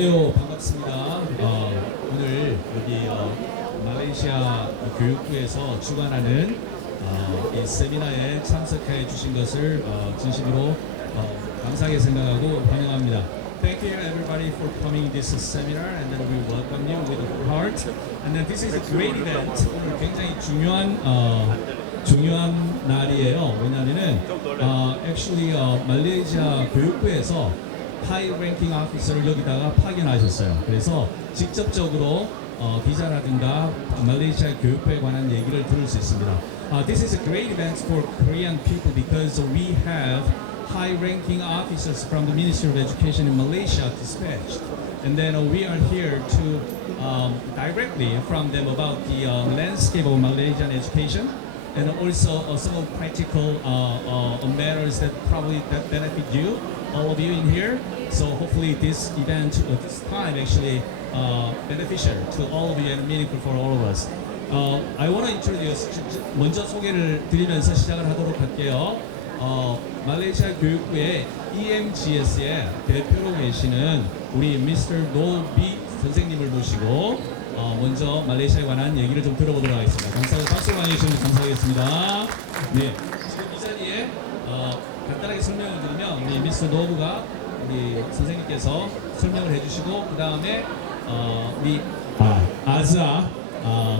안녕하세요. 반갑습니다. 오늘 여기 말레이시아 교육부에서 주관하는 이 세미나에 참석해 주신 것을 진심으로 감사하게 생각하고 환영합니다. Thank you everybody for coming this seminar and then we welcome you with a heart. And then this is a great event. 오늘 굉장히 중요한 날이에요. 왜냐하면은 actually 말레이시아 교육부에서 하이 랭킹 오피서를 여기다가 파견하셨어요. 그래서 직접적으로 비자라든가 말레이시아 교육부에 관한 얘기를 들을 수 있습니다. This is a great event for Korean people because we have high-ranking officers from the Ministry of Education in Malaysia dispatched, and then we are here to directly from them about the landscape of Malaysian education, and also some of practical matters that probably benefit you, all of you in here. So hopefully this event, this time actually beneficial to all of you and meaningful for all of us. I want to introduce, 먼저 소개를 드리면서 시작을 하도록 할게요. 말레이시아 교육부의 EMGS의 대표로 계시는 우리 미스터 노비 선생님을 모시고 먼저 말레이시아에 관한 얘기를 좀 들어보도록 하겠습니다. 박수 많이 해주시면 감사하겠습니다. 네, 지금 이 자리에 간단하게 설명을 드리면 우리 미스터 노브가 우리 선생님께서 설명을 해주시고 그 다음에 우리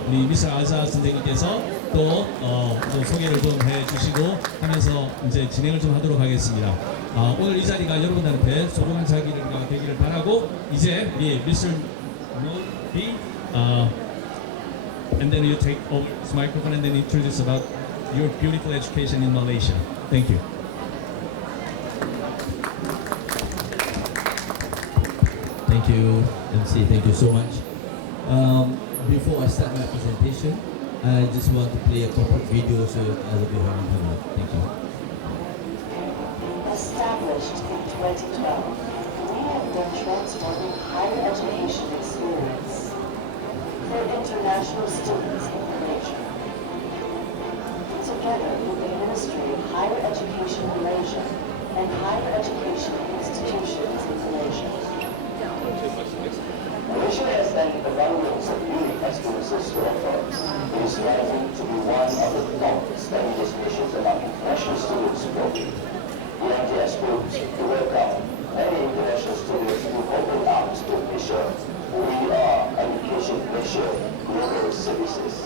우리 미스터 아자 선생님께서 또 소개를 좀 해주시고 하면서 이제 진행을 좀 하도록 하겠습니다. 오늘 이 자리가 여러분들한테 소중한 자리가 되기를 바라고 이제 우리 미스터 노비 and then you take over this microphone and then introduce about your beautiful education in Malaysia. Thank you. Thank you, MC. Thank you so much. Before I start my presentation, I just want to play a couple video so all of you have a look. Thank you. Established in 2012, we have been transforming higher education experience for international students in Malaysia. Together with the Ministry of Higher Education Malaysia and higher education institutions in Malaysia. Malaysia has an abundance of unique experiences to offer. It is rising to be one of the top study destinations among international students globally. EMGS hopes to welcome many international students with open arms to Malaysia. We are Education Malaysia Global Services.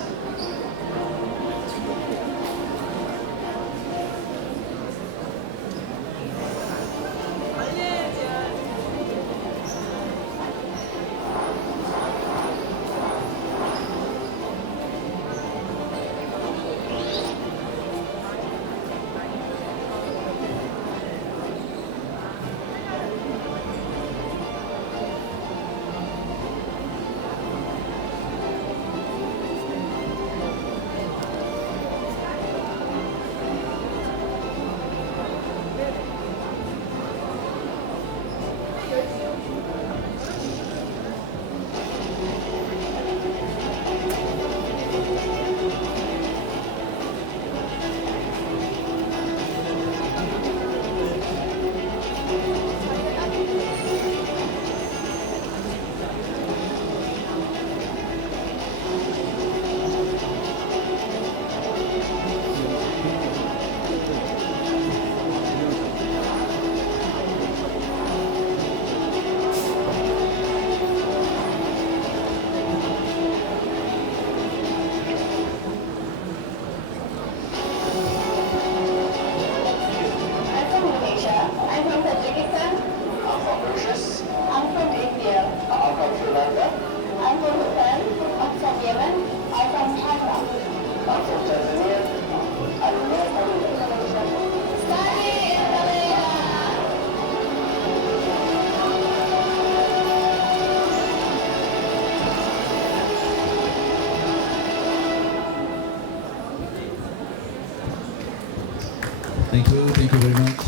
Thank you very much.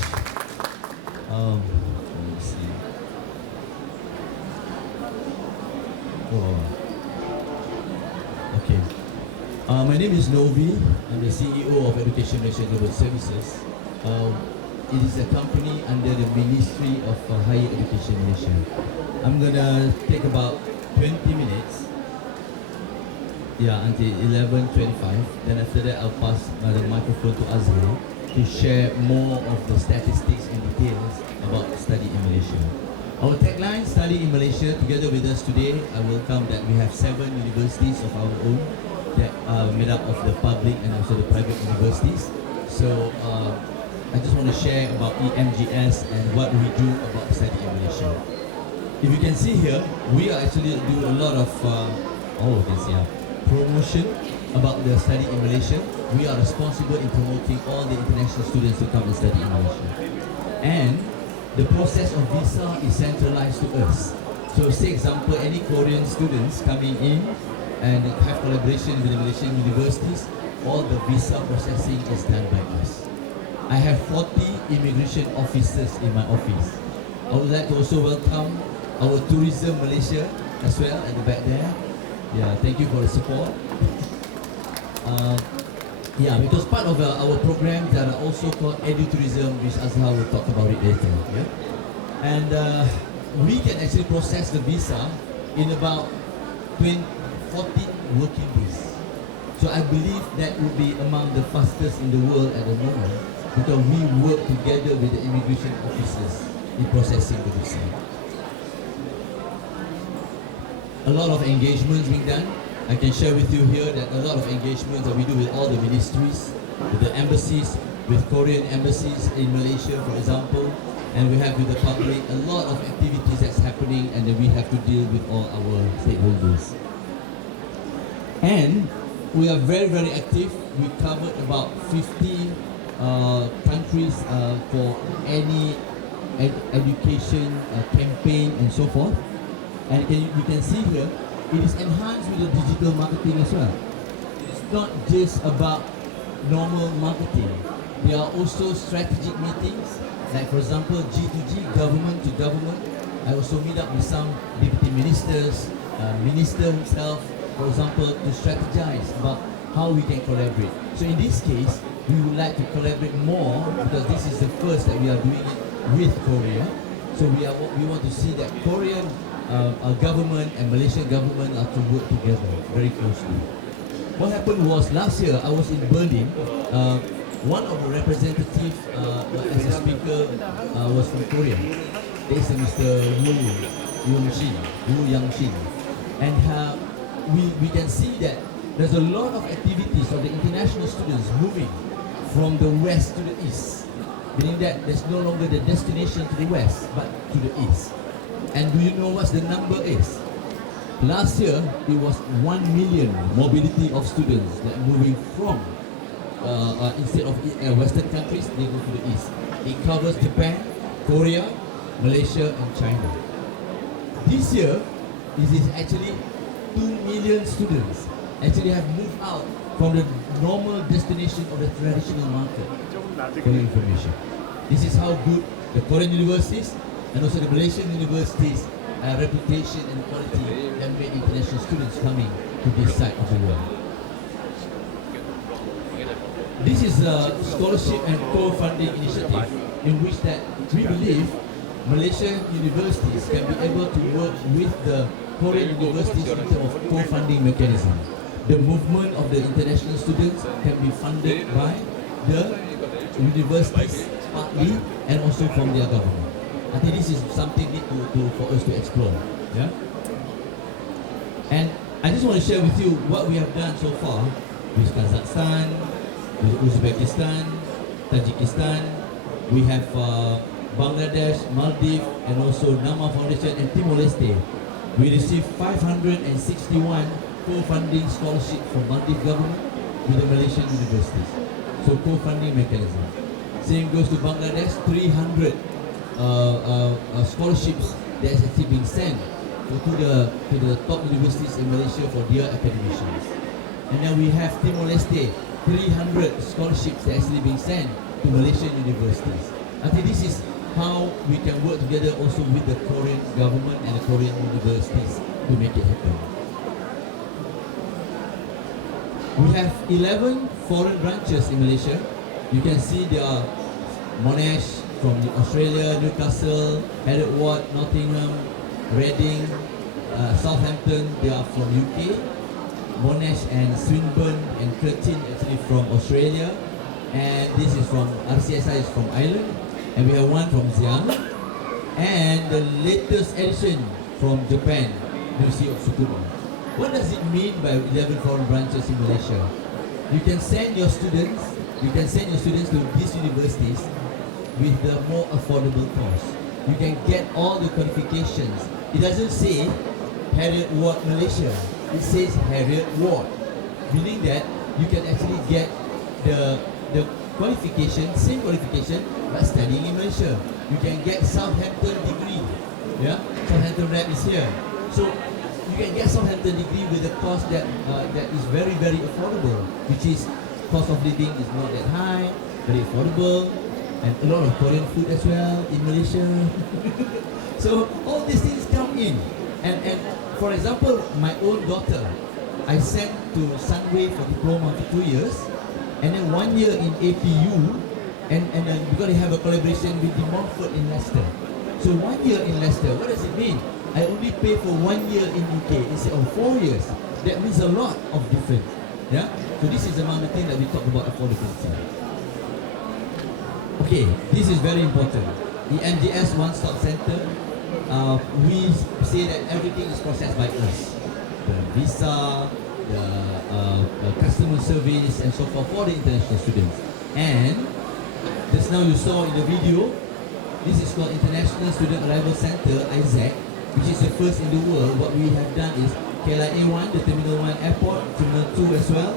Let me see. Okay. My name is Novi. I'm the CEO of Education Malaysia Global Services. it is a company under the Ministry of Higher Education Malaysia. I'm gonna take about 20 minutes, until 11:25. Then after that, I'll pass the microphone to Azhar to share more of the statistics and details about study in Malaysia. Our tagline, Study in Malaysia. Together with us today, I welcome that we have 7 universities of our own that are made up of the public and also the private universities. So I just want to share about EMGS and what we do about study in Malaysia. If you can see here, we are actually do a lot of promotion about the study in Malaysia. We are responsible in promoting all the international students to come and study in Malaysia. And the process of visa is centralized to us. So say example, any Korean students coming in and have collaboration with the Malaysian universities, all the visa processing is done by us. I have 40 immigration officers in my office. I would like to also welcome our Tourism Malaysia as well at the back there. Thank you for the support. Because part of our programs that are also called EduTourism, which Azhar will talk about it later. And we can actually process the visa in about 40 working days. So I believe that would be among the fastest in the world at the moment, because we work together with the immigration officers in processing the visa. A lot of engagements being done. I can share with you here that a lot of engagements that we do with all the ministries, with the embassies, with Korean embassies in Malaysia, for example, and we have with the public, a lot of activities that's happening, and then we have to deal with all our stakeholders. And we are very, very active. We covered about 50 countries for any education campaign and so forth. And you can see here, it is enhanced with the digital marketing as well. It's not just about normal marketing. There are also strategic meetings, like for example, G2G, government to government. I also meet up with some deputy ministers, minister himself, for example, to strategize about how we can collaborate. So in this case, we would like to collaborate more, because this is the first that we are doing it with Korea. So we want to see that Korean government and Malaysian government are to work together very closely. What happened was last year I was in Berlin. One of the representatives as a speaker was from Korea. This is Mr. Wu Yang-shin. And we can see that there's a lot of activities of the international students moving from the west to the east, meaning that there's no longer the destination to the west, but to the east. And do you know what the number is? Last year, it was 1 million mobility of students that moving from, instead of Western countries, they go to the east. It covers Japan, Korea, Malaysia, and China. This year, this is actually 2 million students actually have moved out from the normal destination of the traditional market. For your information, this is how good the Korean universities and also the Malaysian universities' reputation and quality have made international students coming to this side of the world. This is a scholarship and co-funding initiative in which that we believe Malaysian universities can be able to work with the Korean universities in terms of co-funding mechanism. The movement of the international students can be funded by the universities partly and also from their government. I think this is something for us to explore. And I just want to share with you what we have done so far with Kazakhstan, with Uzbekistan, Tajikistan. We have Bangladesh, Maldives, and also Nama Foundation and Timor-Leste. We received 561 co-funding scholarships from Maldives government with the Malaysian universities. So co-funding mechanism. Same goes to Bangladesh, 300 scholarships that is actually being sent to the top universities in Malaysia for their academicians. And then we have Timor-Leste, 300 scholarships that are actually being sent to Malaysian universities. I think this is how we can work together also with the Korean government and the Korean universities to make it happen. We have 11 foreign branches in Malaysia. You can see there are Monash, from Australia, Newcastle, Harriet Ward, Nottingham, Reading, Southampton, they are from UK. Monash and Swinburne and Curtin actually from Australia. And this is from RCSI is from Ireland. And we have one from Xi'an. And the latest edition from Japan, University of Tsukuba. What does it mean by 11 foreign branches in Malaysia? You can send your students to these universities with the more affordable cost. You can get all the qualifications. It doesn't say Harriet Ward Malaysia. It says Harriet Ward, meaning that you can actually get the qualification, same qualification, but studying in Malaysia. You can get Southampton degree. Yeah, Southampton rep is here. So you can get Southampton degree with a cost that is very, very affordable, which is cost of living is not that high, very affordable, and a lot of Korean food as well in Malaysia. So all these things come in, and for example, my own daughter, I sent to Sunway for diploma for 2 years, and then 1 year in APU, and then because they have a collaboration with the Montfort in Leicester. So 1 year in Leicester, what does it mean? I only pay for 1 year in UK instead of 4 years. That means a lot of difference. Yeah. So this is among the things that we talk about affordability. Okay, this is very important. The EMGS One-Stop Center. We say that everything is processed by us. The visa, the customer service, and so forth for the international students. And just now you saw in the video, this is called International Student Arrival Center, ISAC, which is the first in the world. What we have done is KLIA 1, the Terminal 1 Airport, Terminal 2 as well.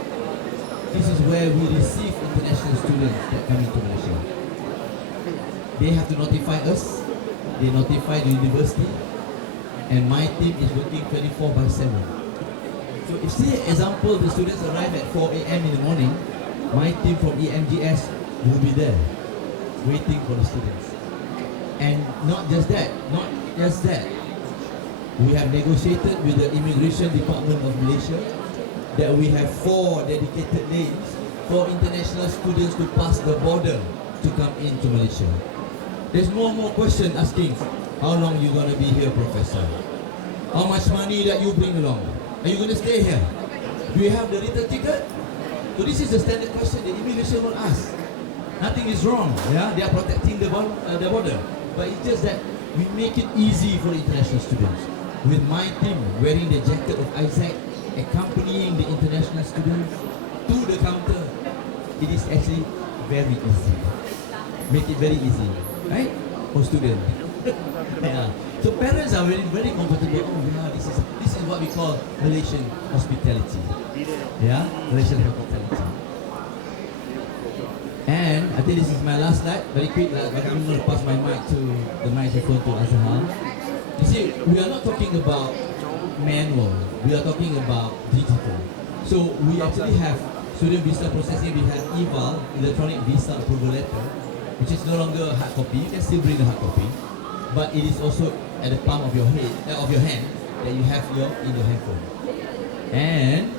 This is where we receive international students that come into Malaysia. They have to notify us, they notify the university, and my team is working 24/7. So if say example the students arrive at 4 a.m. in the morning, my team from EMGS will be there, waiting for the students. And not just that, we have negotiated with the Immigration Department of Malaysia that we have 4 dedicated lanes for international students to pass the border to come into Malaysia. There's more and more questions asking, how long you going to be here, Professor? How much money that you bring along? Are you going to stay here? Do you have the return ticket? So this is the standard question the immigration will ask. Nothing is wrong, yeah? They are protecting the border. But it's just that we make it easy for the international students. With my team wearing the jacket of Isaac, accompanying the international students to the counter, it is actually very easy. Make it very easy, right? For students. Yeah. So parents are very, very comfortable. Oh yeah, this is what we call Malaysian hospitality. Yeah, Malaysian hospitality. And I think this is my last slide. Very quick, I'm going to pass my mic to the microphone to Azhar. You see, we are not talking about manual. We are talking about digital. So we actually have student visa processing. We have EVAL, electronic visa approval letter, which is no longer a hard copy. You can still bring a hard copy, but it is also at the palm of your hand that you have in your handphone. And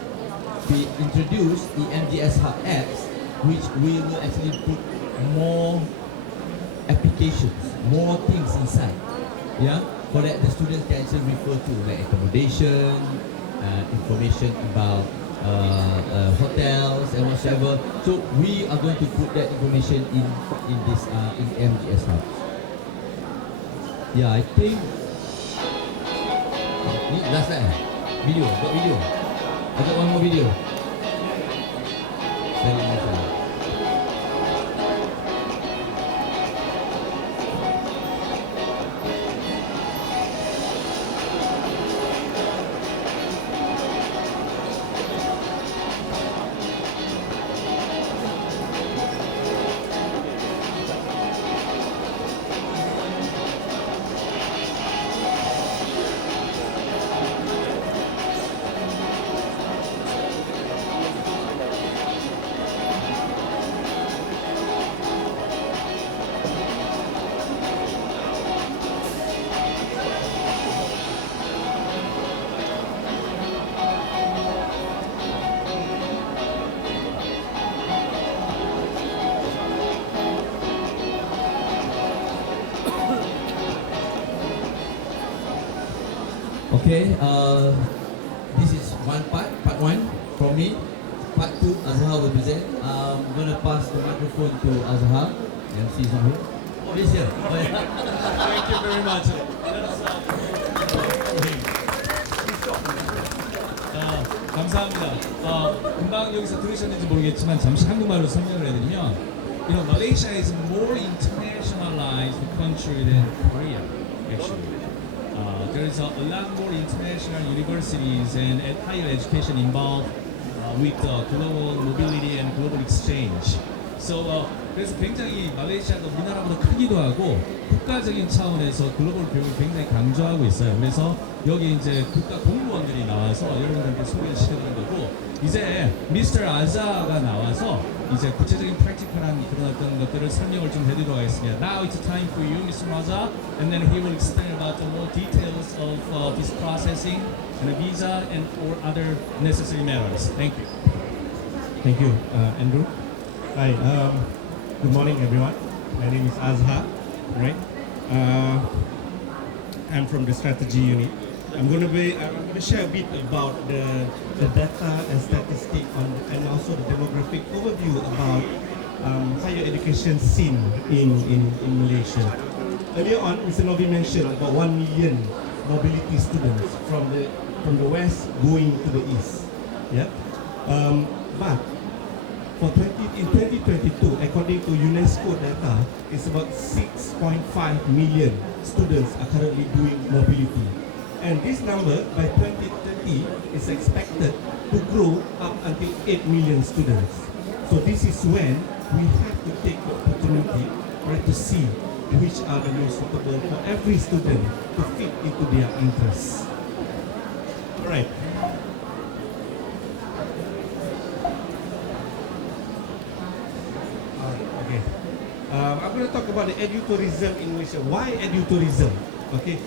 we introduced the EMGS Hub apps, which we will actually put more applications, more things inside. Yeah, for that the students can actually refer to like accommodation, information about hotels and whatever. So we are going to put that information in this in EMGS Hub. Yeah, I think last time video, got video. I got one more video. Very nice. Okay, this is part one from me. Part two, Azhar will present. I'm gonna pass the microphone to Azhar. MC is not here. Oh, he's here. Oh, yeah. Thank you very much. 감사합니다. 금방 여기서 들으셨는지 모르겠지만 잠시 한국말로 설명을 해드리면, Malaysia is more internationalized country than Korea, actually. There's a lot more international universities and higher education involved with global mobility and global exchange. 그래서 굉장히 말레이시아가 우리나라보다 크기도 하고 국가적인 차원에서 글로벌 교육을 굉장히 강조하고 있어요. 그래서 여기 이제 국가 공무원들이 나와서 여러분들께 소개를 시켜드린 거고, 이제 미스터 아자가 나와서 이제 구체적인 프랙티컬한 그런 어떤 것들을 설명을 좀 해드리도록 하겠습니다. Now it's time for you, Mr. Aza, and then he will explain about the more details of this processing and the visa and or other necessary matters. Thank you. Thank you, Andrew. Hi, good morning, everyone. My name is Azhar, right? I'm from the strategy unit. I'm going to share a bit about the data and statistic and also the demographic overview about higher education scene in Malaysia. Earlier on, Mr. Novi mentioned about 1 million mobility students from the west going to the east. Yeah, but in 2022, according to UNESCO data, it's about 6.5 million students are currently doing mobility. And this number by 2030 is expected to grow up until 8 million students. So this is when we have to take the opportunity, right, to see which are the most suitable for every student to fit into their interests. All right. Okay. I'm going to talk about the edutourism in Malaysia. Why edutourism? Okay.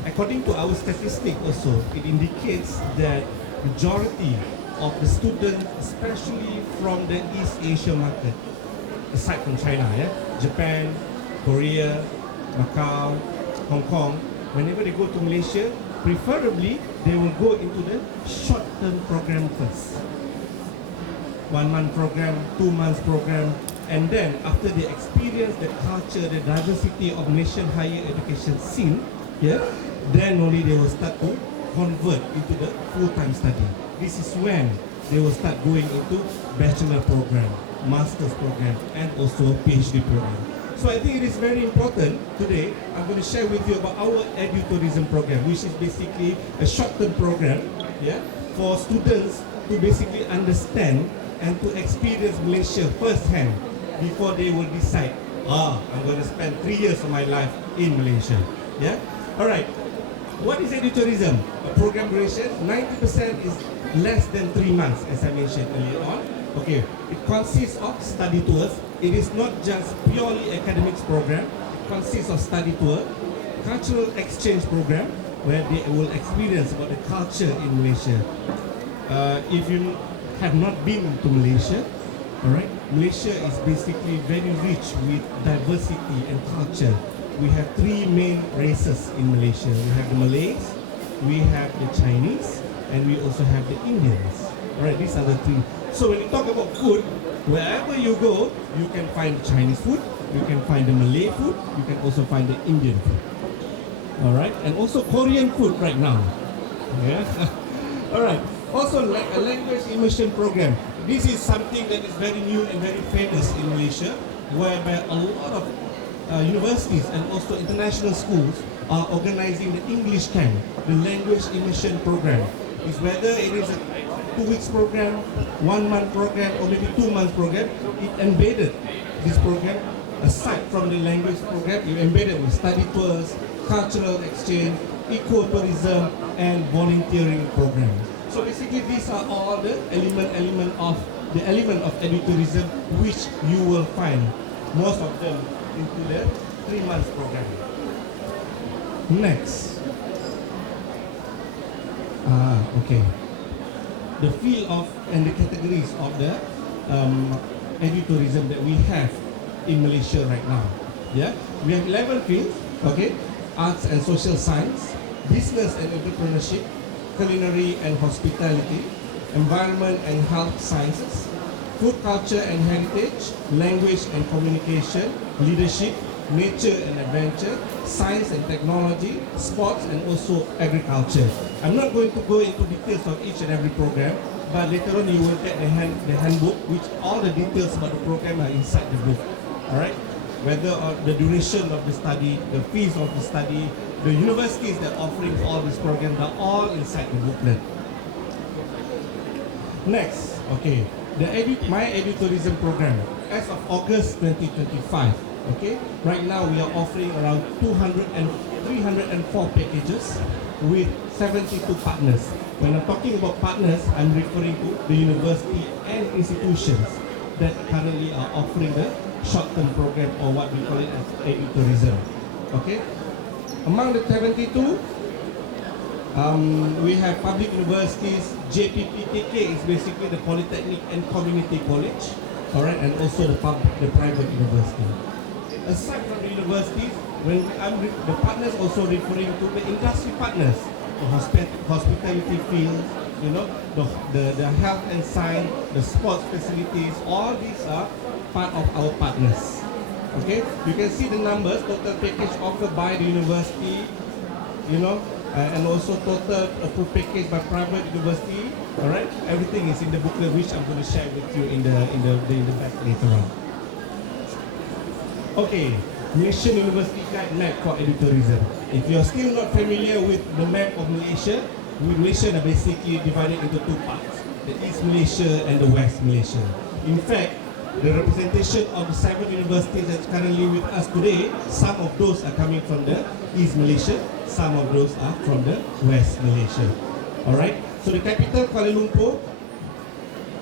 According to our statistic also, it indicates that majority of the students, especially from the East Asia market, aside from China, Japan, Korea, Macau, Hong Kong, whenever they go to Malaysia, preferably they will go into the short-term program first. 1 month program, 2 months program, and then after they experience the culture, the diversity of Malaysian higher education scene, then only they will start to convert into the full-time study. This is when they will start going into bachelor program, master's program, and also PhD program. So I think it is very important today. I'm going to share with you about our edutourism program, which is basically a short-term program, for students to basically understand and to experience Malaysia firsthand before they will decide, I'm going to spend 3 years of my life in Malaysia. All right. What is edutourism? A program duration, 90% is less than 3 months, as I mentioned earlier on. Okay, it consists of study tours. It is not just purely academics program. It consists of study tour, cultural exchange program, where they will experience about the culture in Malaysia. If you have not been to Malaysia, all right, Malaysia is basically very rich with diversity and culture. We have 3 main races in Malaysia. We have the Malays, we have the Chinese, and we also have the Indians. Alright, these are the 3. So when you talk about food, wherever you go, you can find Chinese food, you can find the Malay food, you can also find the Indian food. Alright, and also Korean food right now. Yeah. Alright, also like a language immersion program. This is something that is very new and very famous in Malaysia, whereby a lot of universities and also international schools are organizing the English camp, the language immersion program. Is whether it is a 2 weeks program, 1 month program, or maybe 2 months program, it embedded this program. Aside from the language program, you embedded with study tours, cultural exchange, ecotourism, and volunteering program. So basically, these are all the element of edutourism, which you will find most of them into the 3 months program. Next. Okay. The field of and the categories of the edutourism that we have in Malaysia right now. We have 11 fields. Okay, arts and social science, business and entrepreneurship, culinary and hospitality, environment and health sciences, food culture and heritage, language and communication, leadership, nature and adventure, science and technology, sports and also agriculture. I'm not going to go into details of each and every program, but later on you will get the handbook, which all the details about the program are inside the book. Alright? Whether the duration of the study, the fees of the study, the universities that are offering all these programs are all inside the booklet. Next, okay, my edutourism program as of August 2025. Okay, right now we are offering around 304 packages with 72 partners. When I'm talking about partners, I'm referring to the university and institutions that currently are offering the short-term program, or what we call it as edutourism. Okay, among the 72, we have public universities. JPPKK is basically the Polytechnic and Community College, alright, and also the private university. Aside from the universities, the partners also referring to the industry partners, the hospitality field, you know, the health and science, the sports facilities. All these are part of our partners. Okay, you can see the numbers, total package offered by the university, you know, and also total approved package by private university. All right, everything is in the booklet, which I'm going to share with you in the back later on. Okay, Malaysian University Guide Map for Edutourism. If you're still not familiar with the map of Malaysia, Malaysia are basically divided into two parts: the East Malaysia and the West Malaysia. In fact, the representation of the 7 universities that's currently with us today, some of those are coming from the East Malaysia, some of those are from the West Malaysia. Alright, so the capital, Kuala Lumpur,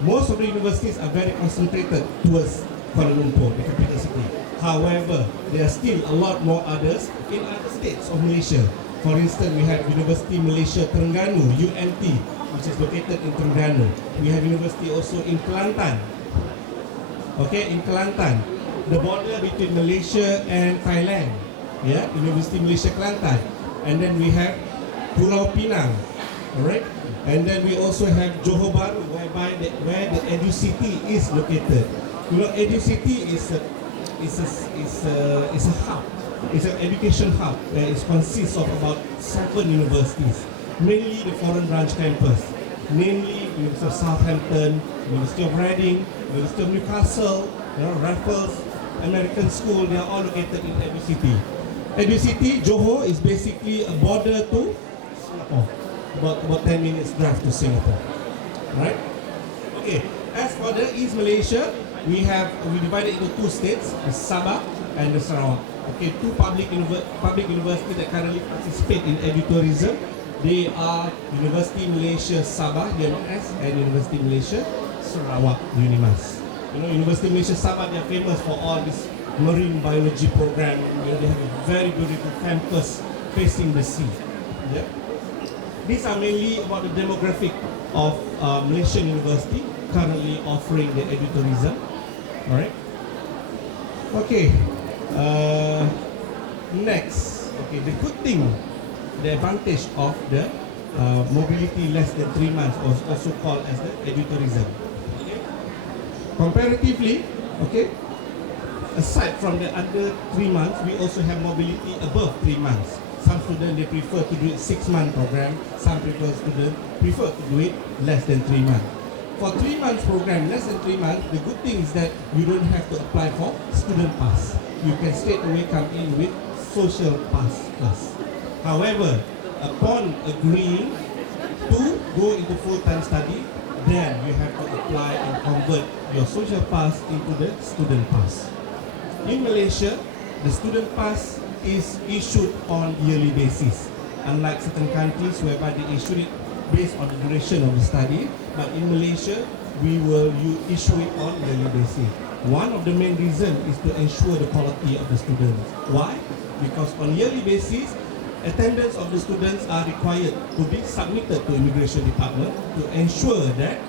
most of the universities are very concentrated towards Kuala Lumpur, the capital city. However, there are still a lot more others in other states of Malaysia. For instance, we have University Malaysia Terengganu, UMT, which is located in Terengganu. We have university also in Kelantan. Okay, in Kelantan, the border between Malaysia and Thailand. Yeah, University Malaysia Kelantan. And then we have Pulau Pinang. Alright, and then we also have Johor Bahru, where the EduCity is located. You know, EduCity is a hub. It's an education hub where it consists of about 7 universities, mainly the foreign branch campus, namely University of Southampton, University of Reading, University of Newcastle, Raffles, American School. They are all located in EduCity. EduCity, Johor, is basically a border to Singapore, about 10 minutes drive to Singapore, right? Okay, as for the East Malaysia, we divided into 2 states, the Sabah and the Sarawak. Okay, 2 public universities that currently participate in edutourism. They are University Malaysia Sabah, UMS, and University Malaysia Sarawak, UNIMAS. You know, University Malaysia Sabah, they are famous for all this marine biology program. You know, they have a very beautiful campus facing the sea. Yeah. These are mainly about the demographic of Malaysian University currently offering the edutourism. Alright. Okay. Next. Okay. The good thing, the advantage of the mobility less than 3 months, also called as the edutourism. Okay. Comparatively, okay, aside from the under 3 months, we also have mobility above 3 months. Some students, they prefer to do it 6-month program. Some students prefer to do it less than 3 months. For 3 months program, less than 3 months, the good thing is that you don't have to apply for student pass. You can straight away come in with social pass plus. However, upon agreeing to go into full-time study, then you have to apply and convert your social pass into the student pass. In Malaysia, the student pass is issued on yearly basis, unlike certain countries whereby they issue it based on the duration of the study. But in Malaysia, we will issue it on yearly basis. One of the main reasons is to ensure the quality of the students. Why? Because on yearly basis, attendance of the students are required to be submitted to Immigration Department to ensure that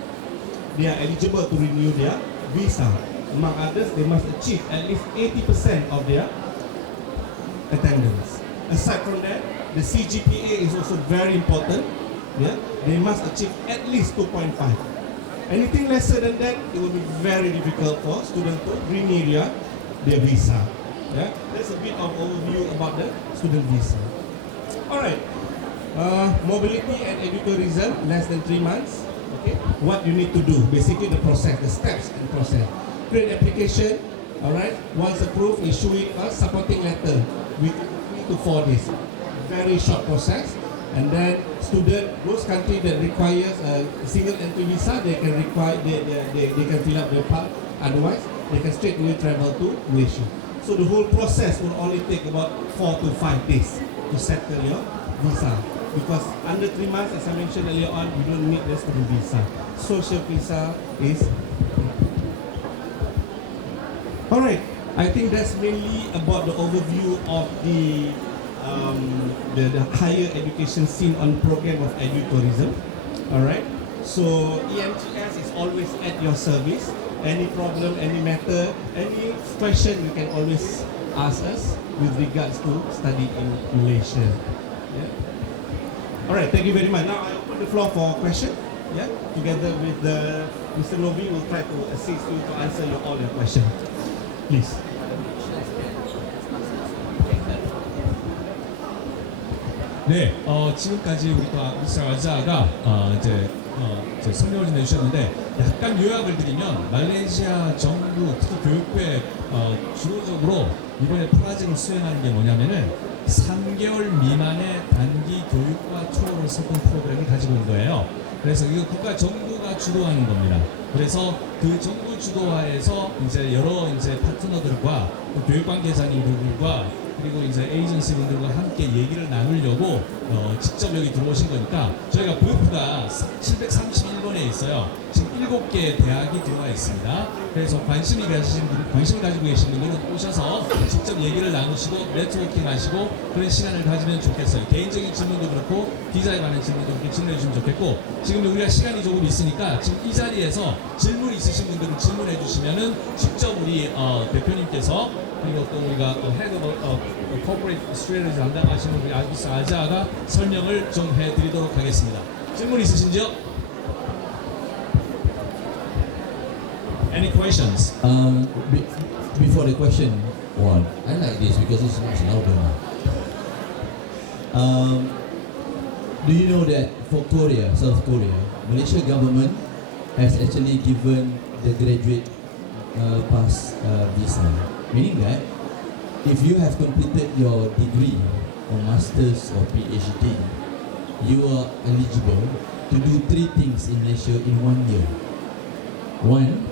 they are eligible to renew their visa. Among others, they must achieve at least 80% of their attendance. Aside from that, The CGPA is also very important. Yeah, they must achieve at least 2.5. Anything lesser than that, it will be very difficult for students to renew their visa. Yeah, that's a bit of overview about the student visa. All right, mobility and edutourism, less than 3 months. Okay, what you need to do, basically the process, the steps and process. Create application. All right, once approved, issue it a supporting letter with 3 to 4 days. Very short process. And then student, those countries that requires a single entry visa, they can fill up the part. Otherwise, they can straight away travel to Malaysia. So the whole process will only take about 4 to 5 days to settle your visa. Because under 3 months, as I mentioned earlier on, you don't need the student visa. Social visa is. All right, I think that's mainly about the overview of the higher education scene on program of edutourism. All right, so EMGS is always at your service. Any problem, any matter, any question, you can always ask us with regards to study in Malaysia. Yeah. All right, thank you very much. Now I open the floor for question. Yeah, together with Mr. Novi, will try to assist you to answer all your questions. Please. 네, 지금까지 우리 또 미스터 아자가 이제 설명을 좀 해주셨는데 약간 요약을 드리면 말레이시아 정부 특히 교육부에 주로적으로 이번에 프로젝트를 수행하는 게 뭐냐면은 3개월 미만의 단기 교육과 투어를 섞은 프로그램을 가지고 온 거예요. 그래서 이거 국가 정부가 주도하는 겁니다. 그래서 그 정부 주도하에서 이제 여러 이제 파트너들과 교육 관계자님들과 그리고 이제 에이전시 분들과 함께 얘기를 나누려고 직접 여기 들어오신 거니까 저희가 부프가 731번에 있어요. 지금 7개의 대학이 들어와 있습니다. 그래서 관심을 가지고 계신 분들은 오셔서 직접 얘기를 나누시고 네트워킹 하시고 그런 시간을 가지면 좋겠어요. 개인적인 질문도 그렇고 기자에 관한 질문도 그렇게 질문해 주시면 좋겠고 지금 우리가 시간이 조금 있으니까 지금 이 자리에서 질문 있으신 분들은 질문해 주시면은 직접 우리 대표님께서 그리고 또 우리가 헤드 코퍼레이트 스트레이트 담당하시는 우리 아자가 설명을 좀 해드리도록 하겠습니다. 질문 있으신지요? Any questions? Before the question one, I like this because it's much louder now. Do you know that for Korea, South Korea, Malaysia government has actually given the graduate pass visa, meaning that if you have completed your degree or masters or PhD, you are eligible to do 3 things in Malaysia in 1 year. One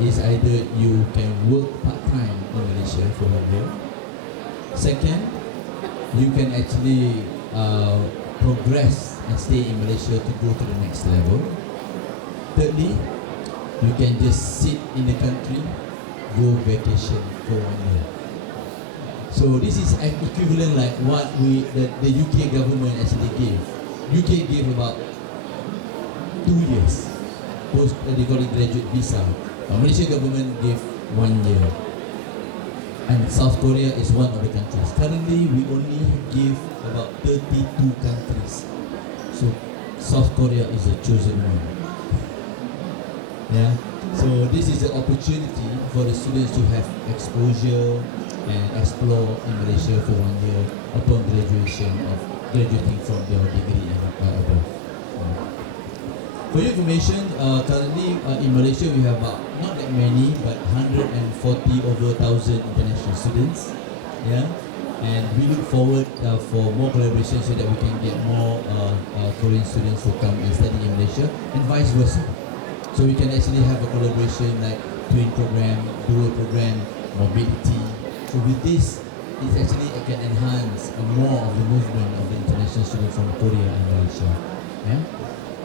is either you can work part-time in Malaysia for 1 year. Second, you can actually progress and stay in Malaysia to go to the next level. Thirdly, you can just sit in the country, go vacation for 1 year. So this is an equivalent like what the UK government actually gave. UK gave about 2 years post they call it graduate visa. Malaysia government gave 1 year. And South Korea is one of the countries. Currently we only give about 32 countries. So South Korea is the chosen one. Yeah. So this is the opportunity for the students to have exposure and explore in Malaysia for 1 year upon graduating from their degree and above. For your information, currently in Malaysia we have about not that many, but 140 over 1,000 international students. Yeah, and we look forward for more collaboration so that we can get more Korean students who come and study in Malaysia and vice versa. So we can actually have a collaboration like twin program, dual program, mobility. So with this, it actually can enhance more of the movement of the international students from Korea and Malaysia. Yeah?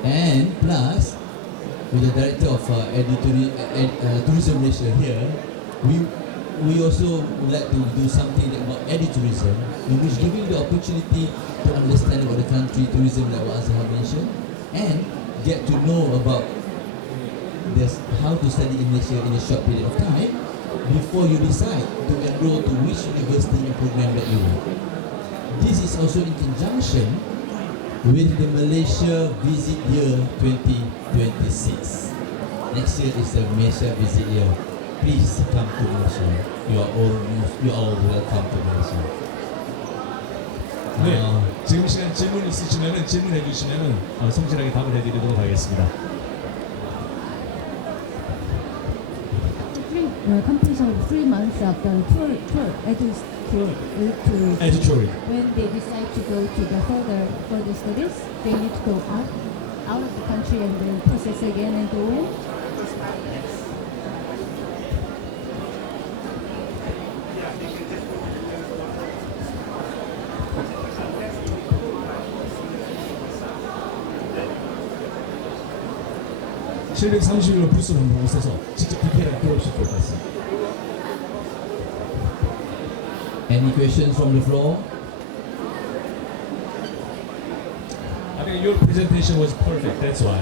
And plus, with the director of Tourism Malaysia here, we also would like to do something about edutourism, in which giving the opportunity to understand about the country, tourism like what Azhar mentioned, and get to know about how to study in Malaysia in a short period of time before you decide to enroll to which university and program that you want. this is also in conjunction with the Malaysia Visit Year 2026. Next year is the Malaysia Visit Year. Please come to Malaysia. You are all welcome to Malaysia. 네, 지금 시간 질문 있으시면은 질문해 주시면은 성실하게 답을 해드리도록 하겠습니다. Completion of 3 months after tour Editorial. when they decide to go to the further studies, they need to go out of the country and then process again and go in. (731로) 부스를 한번 오셔서 직접 디테일하게 들어보실 것 같습니다. Any questions from the floor? I mean, your presentation was perfect. That's why.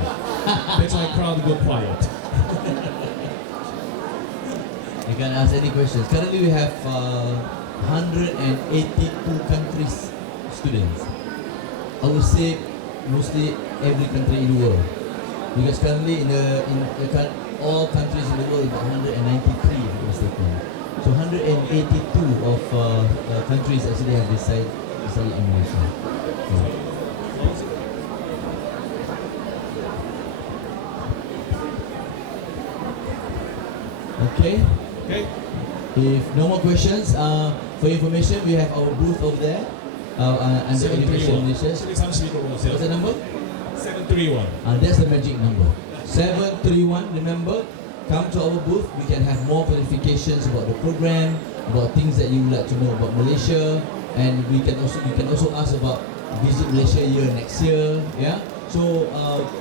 That's why crowd go quiet. You can ask any questions. Currently we have 182 countries students. I would say mostly every country in the world. Because currently all countries in the world, about 193 if I'm not mistaken. So 182 of countries actually have decided to study in Malaysia. Okay. Okay. If no more questions, for information, we have our booth over there under Education 731. Malaysia. 731로 What's 오세요. the number? 731. That's the magic number. 731. Remember, come to our booth. We can have more clarifications about the program, about things that you would like to know about Malaysia, and you can also ask about Visit Malaysia year next year. Yeah. So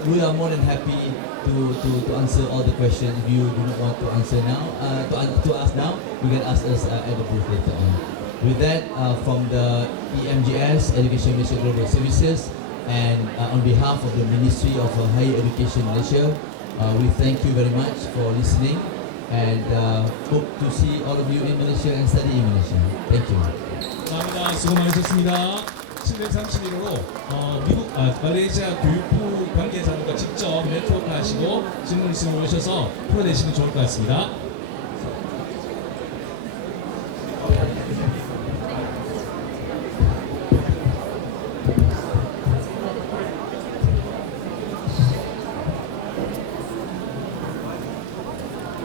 we are more than happy to answer all the questions. If you do not want to answer now, to ask now, you can ask us at the booth later on. With that, from the EMGS Education Malaysia Global Services, and on behalf of the Ministry of Higher Education Malaysia, we thank you very much for listening, and hope to see all of you in Malaysia and study in Malaysia. Thank you. 감사합니다. 수고 많으셨습니다. 731호로 말레이시아 교육부 관계자들과 직접 네트워크 하시고 질문 있으면 오셔서 풀어내시면 좋을 것 같습니다.